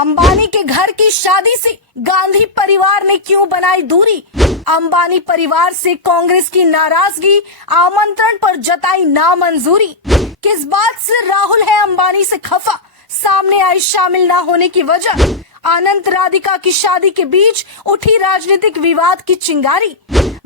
अंबानी के घर की शादी से गांधी परिवार ने क्यों बनाई दूरी? अंबानी परिवार से कांग्रेस की नाराजगी, आमंत्रण पर जताई नामंजूरी। किस बात से राहुल है अंबानी से खफा? सामने आई शामिल ना होने की वजह। अनंत राधिका की शादी के बीच उठी राजनीतिक विवाद की चिंगारी।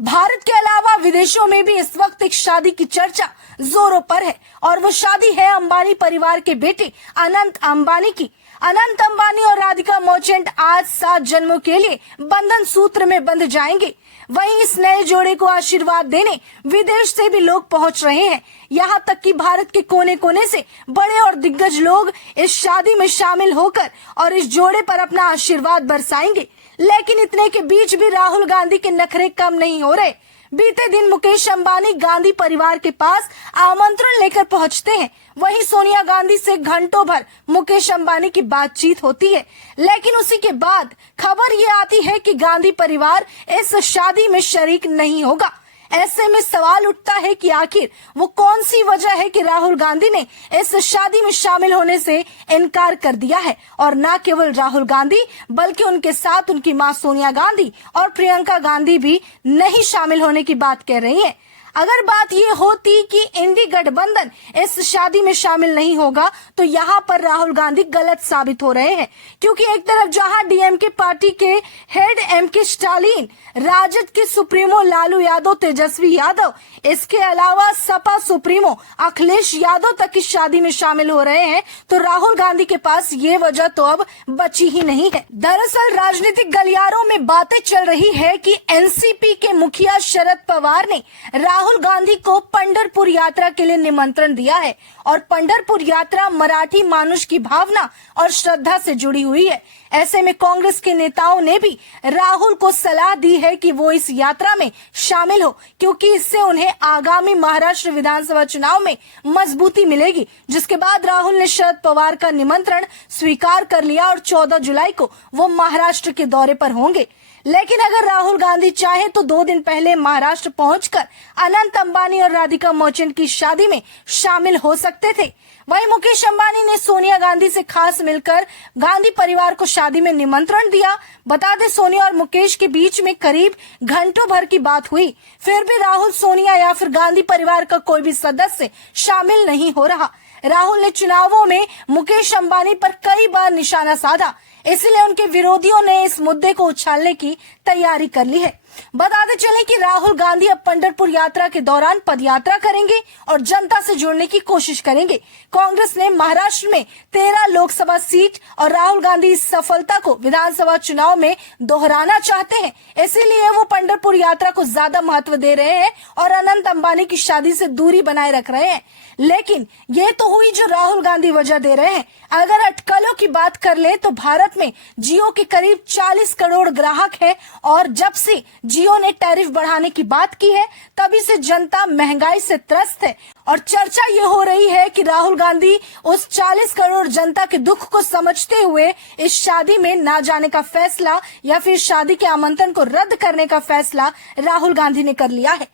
भारत के अलावा विदेशों में भी इस वक्त एक शादी की चर्चा जोरों पर है और वो शादी है अंबानी परिवार के बेटे अनंत अंबानी की। अनंत अंबानी और राधिका मर्चेंट आज 7 जन्मों के लिए बंधन सूत्र में बंध जाएंगे। वहीं इस नए जोड़े को आशीर्वाद देने विदेश से भी लोग पहुंच रहे हैं। यहाँ तक कि भारत के कोने कोने से बड़े और दिग्गज लोग इस शादी में शामिल होकर और इस जोड़े पर अपना आशीर्वाद बरसाएंगे। लेकिन इतने के बीच भी राहुल गांधी के नखरे कम नहीं हो रहे। बीते दिन मुकेश अंबानी गांधी परिवार के पास आमंत्रण लेकर पहुंचते हैं। वहीं सोनिया गांधी से घंटों भर मुकेश अंबानी की बातचीत होती है। लेकिन उसी के बाद खबर ये आती है कि गांधी परिवार इस शादी में शरीक नहीं होगा। ऐसे में सवाल उठता है कि आखिर वो कौन सी वजह है कि राहुल गांधी ने इस शादी में शामिल होने से इनकार कर दिया है। और न केवल राहुल गांधी बल्कि उनके साथ उनकी मां सोनिया गांधी और प्रियंका गांधी भी नहीं शामिल होने की बात कह रही हैं। अगर बात ये होती कि इंडी गठबंधन इस शादी में शामिल नहीं होगा तो यहाँ पर राहुल गांधी गलत साबित हो रहे हैं, क्योंकि एक तरफ जहाँ डीएमके पार्टी के हेड एमके स्टालिन, राजद के सुप्रीमो लालू यादव, तेजस्वी यादव, इसके अलावा सपा सुप्रीमो अखिलेश यादव तक इस शादी में शामिल हो रहे हैं, तो राहुल गांधी के पास ये वजह तो अब बची ही नहीं है। दरअसल राजनीतिक गलियारों में बातें चल रही है कि एनसीपी के मुखिया शरद पवार ने राहुल गांधी को पंढरपुर यात्रा के लिए निमंत्रण दिया है और पंढरपुर यात्रा मराठी मानुष की भावना और श्रद्धा से जुड़ी हुई है। ऐसे में कांग्रेस के नेताओं ने भी राहुल को सलाह दी है कि वो इस यात्रा में शामिल हो, क्योंकि इससे उन्हें आगामी महाराष्ट्र विधानसभा चुनाव में मजबूती मिलेगी। जिसके बाद राहुल ने शरद पवार का निमंत्रण स्वीकार कर लिया और 14 जुलाई को वो महाराष्ट्र के दौरे पर होंगे। लेकिन अगर राहुल गांधी चाहे तो 2 दिन पहले महाराष्ट्र पहुंचकर अनंत अंबानी और राधिका मर्चेंट की शादी में शामिल हो सकते थे। वहीं मुकेश अंबानी ने सोनिया गांधी से खास मिलकर गांधी परिवार को शादी में निमंत्रण दिया। बता दें, सोनिया और मुकेश के बीच में करीब घंटों भर की बात हुई, फिर भी राहुल, सोनिया या फिर गांधी परिवार का कोई भी सदस्य शामिल नहीं हो रहा। राहुल ने चुनावों में मुकेश अंबानी पर कई बार निशाना साधा, इसलिए उनके विरोधियों ने इस मुद्दे को उछालने की तैयारी कर ली है। बताते चले कि राहुल गांधी अब पंढरपुर यात्रा के दौरान पदयात्रा करेंगे और जनता से जुड़ने की कोशिश करेंगे। कांग्रेस ने महाराष्ट्र में 13 लोकसभा सीट और राहुल गांधी इस सफलता को विधानसभा चुनाव में दोहराना चाहते हैं, इसीलिए वो पंढरपुर यात्रा को ज्यादा महत्व दे रहे हैं और अनंत अंबानी की शादी से दूरी बनाए रख रहे हैं। लेकिन ये तो हुई जो राहुल गांधी वजह दे रहे हैं। अगर अटकलों की बात कर ले तो भारत में जियो के करीब 40 करोड़ ग्राहक है और जब से जियो ने टैरिफ बढ़ाने की बात की है तभी से जनता महंगाई से त्रस्त है। और चर्चा ये हो रही है कि राहुल गांधी उस 40 करोड़ जनता के दुख को समझते हुए इस शादी में ना जाने का फैसला या फिर शादी के आमंत्रण को रद्द करने का फैसला राहुल गांधी ने कर लिया है।